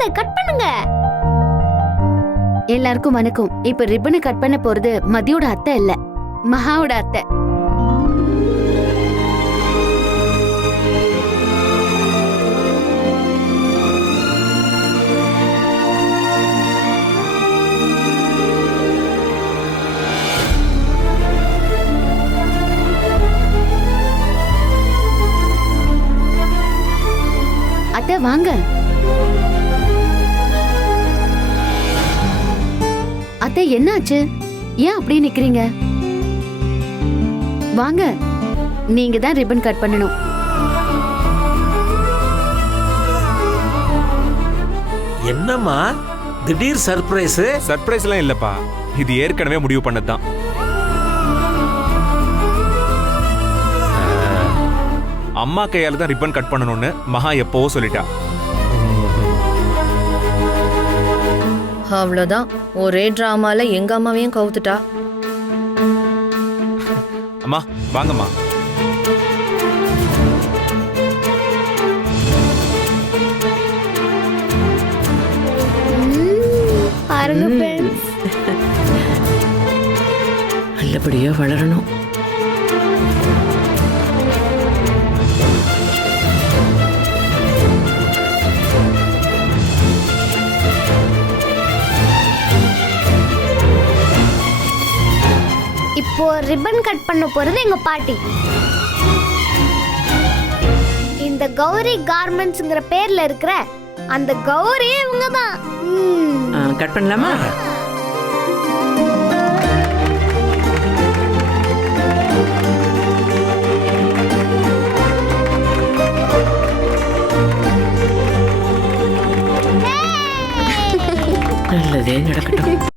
அத்தை கட் பண்ணுங்க. எல்லாருக்கும் வணக்கம். இப்ப ரிப்பனை கட் பண்ண போறது மதியோட அத்தை இல்ல, மகாவோட அத்தை. அத்தை வாங்க. அத்தை என்னாச்சு? ஏன் அப்படியே நிக்கிறீங்க? வாங்க, நீங்க தான் ரிப்பன் கட் பண்ணணும். என்னம்மா திடீர் சர்ப்ரைஸ்? சர்ப்ரைஸ்லாம் இல்லப்பா, இது ஏற்கனவே முடிவு பண்ணதுதான். அம்மா கையால தான் ரிப்பன் கட் பண்ணணும்னு மகா எப்பவோ சொல்லிட்டா. அவ்வளோதான், ஒரே டிராமால எங்க அம்மாவையும் கவுத்துட்டா. அம்மா வாங்கம்மா. பாருங்க ஃப்ரெண்ட்ஸ், நல்லபடியா வளரணும். இப்போ ரிப்பன் கட் பண்ண போறது எங்க பாட்டி. இந்த கௌரி கார்மெண்ட்ஸ்ங்கிற பேர்ல இருக்கிற அந்த கௌரியே இவங்க தான். கட் பண்ணலாமா? நல்லதே நடக்கட்டும்.